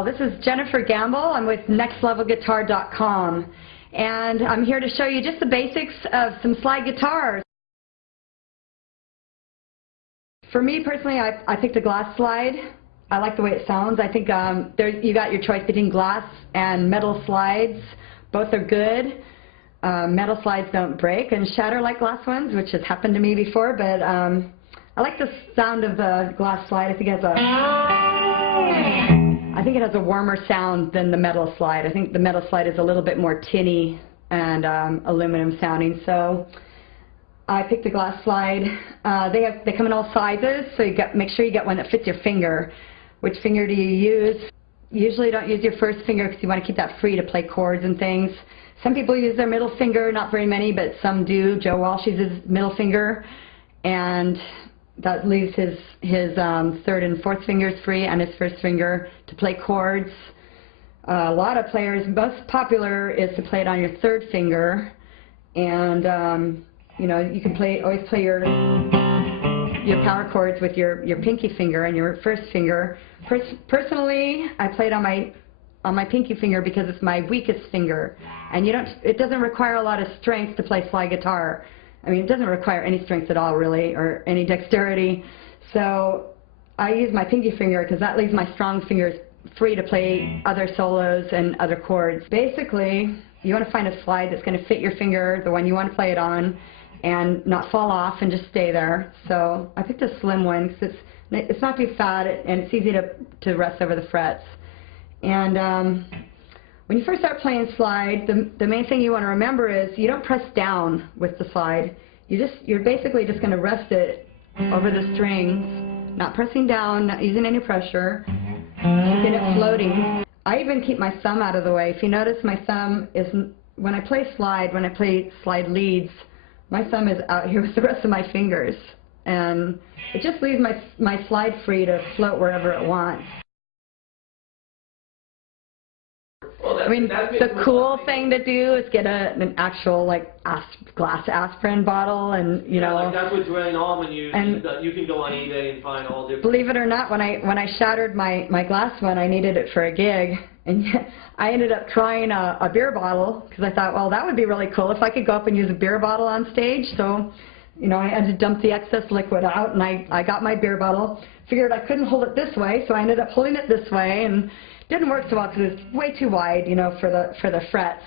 all. This is Jennifer Gamble. I'm with NextLevelGuitar.com, and I'm here to show you just the basics of some slide guitars. For me personally, I picked a glass slide. I like the way it sounds. I think you got your choice between glass and metal slides. Both are good. Metal slides don't break and shatter like glass ones, which has happened to me before, but I like the sound of the glass slide. I think it has a warmer sound than the metal slide. I think the metal slide is a little bit more tinny and aluminum sounding. So I picked a glass slide. They come in all sizes, so make sure you get one that fits your finger. Which finger do you use? Usually don't use your first finger because you want to keep that free to play chords and things. Some people use their middle finger, not very many, but some do. Joe Walsh uses middle finger, and that leaves his third and fourth fingers free and his first finger to play chords. A lot of players, most popular is to play it on your third finger, and you know, you can always play your power chords with your pinky finger and your first finger. Personally, I play it on my pinky finger because it's my weakest finger, and it doesn't require a lot of strength to play slide guitar. I mean, it doesn't require any strength at all, really, or any dexterity. So I use my pinky finger because that leaves my strong fingers free to play other solos and other chords. Basically, you want to find a slide that's going to fit your finger, the one you want to play it on, and not fall off and just stay there. So I picked a slim one because it's not too fat and it's easy to rest over the frets. And when you first start playing slide, the main thing you want to remember is you don't press down with the slide. You're basically just going to rest it over the strings, not pressing down, not using any pressure, keeping it floating. I even keep my thumb out of the way. If you notice, my thumb is, when I play slide leads, my thumb is out here with the rest of my fingers, and it just leaves my slide free to float wherever it wants. I mean, the cool thing to do is get an actual glass aspirin bottle, and you know. Like that's what's going on when you can go on eBay and find all different. Believe it or not, when I shattered my glass one, I needed it for a gig, and I ended up trying a beer bottle because I thought, well, that would be really cool if I could go up and use a beer bottle on stage. So, you know, I had to dump the excess liquid out, and I got my beer bottle. Figured I couldn't hold it this way, so I ended up holding it this way, and didn't work so well because it was way too wide, you know, for the frets.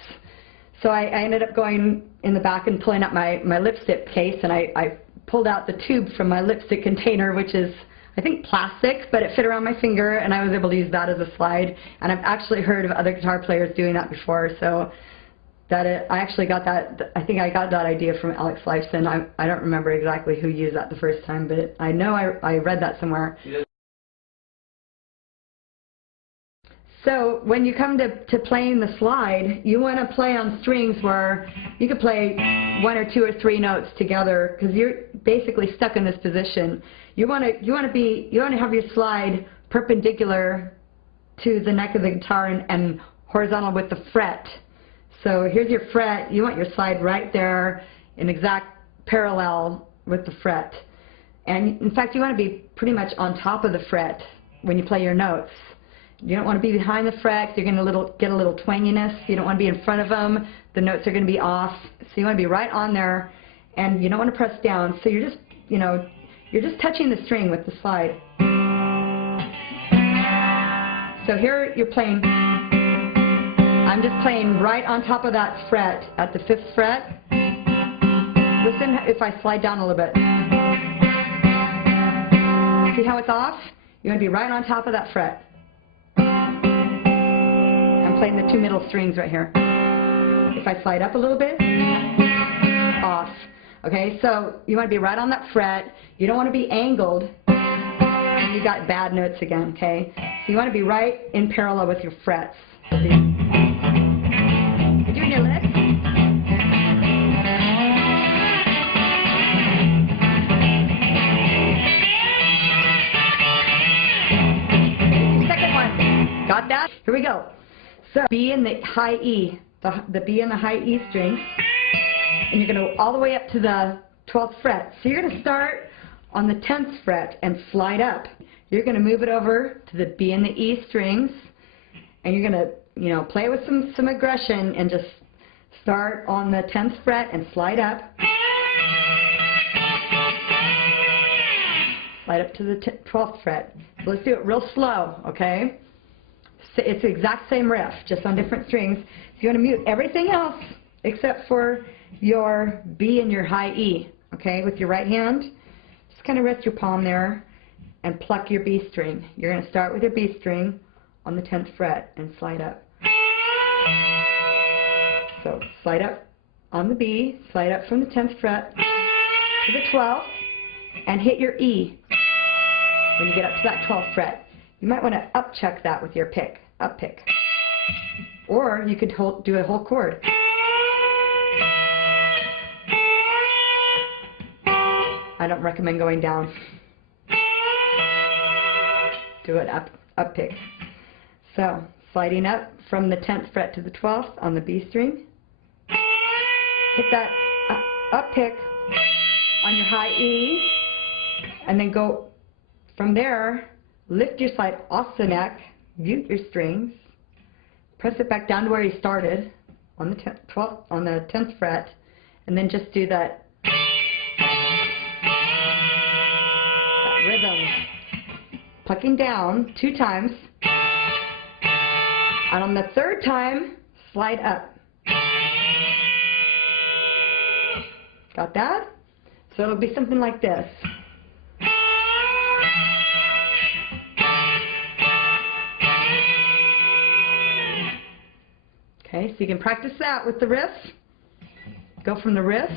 So I ended up going in the back and pulling out my lipstick case, and I pulled out the tube from my lipstick container, which is, I think, plastic, but it fit around my finger, and I was able to use that as a slide. And I've actually heard of other guitar players doing that before, so I actually got that. I think I got that idea from Alex Lifeson. I don't remember exactly who used that the first time, but I know I read that somewhere. Yeah. So when you come to playing the slide, you want to play on strings where you could play 1 or 2 or 3 notes together, because you're basically stuck in this position. You want to have your slide perpendicular to the neck of the guitar and horizontal with the fret. So here's your fret. You want your slide right there in exact parallel with the fret. And in fact, you want to be pretty much on top of the fret when you play your notes. You don't want to be behind the fret. You're going to get a little twanginess. You don't want to be in front of them. The notes are going to be off. So you want to be right on there, and you don't want to press down. So you're just, you know, you're just touching the string with the slide. So here you're playing. I'm just playing right on top of that fret at the 5th fret. Listen if I slide down a little bit. See how it's off? You want to be right on top of that fret. Playing the 2 middle strings right here. If I slide up a little bit, off. Okay, so you want to be right on that fret. You don't want to be angled. You got bad notes again, okay? So you want to be right in parallel with your frets. You're doing your lick. Second one. Got that? Here we go. So B in the high E, the B in the high E string, and you're going to go all the way up to the 12th fret. So you're going to start on the 10th fret and slide up. You're going to move it over to the B and the E strings, and you're going to, you know, play with some aggression and just start on the 10th fret and slide up. Slide up to the 12th fret. So let's do it real slow, okay? So it's the exact same riff, just on different strings. So you want to mute everything else except for your B and your high E, okay? With your right hand, just kind of rest your palm there and pluck your B string. You're going to start with your B string on the 10th fret and slide up. So slide up on the B, slide up from the 10th fret to the 12th, and hit your E when you get up to that 12th fret. You might want to up-check that with your pick, up-pick. Or you could do a whole chord. I don't recommend going down. Do it up-pick. So, sliding up from the 10th fret to the 12th on the B string. Hit that up-pick on your high E, and then go from there, lift your slide off the neck, mute your strings, press it back down to where you started on the 10th fret, and then just do that rhythm, plucking down 2 times, and on the 3rd time, slide up. Got that? So it'll be something like this. Okay, so you can practice that with the riff. Go from the riff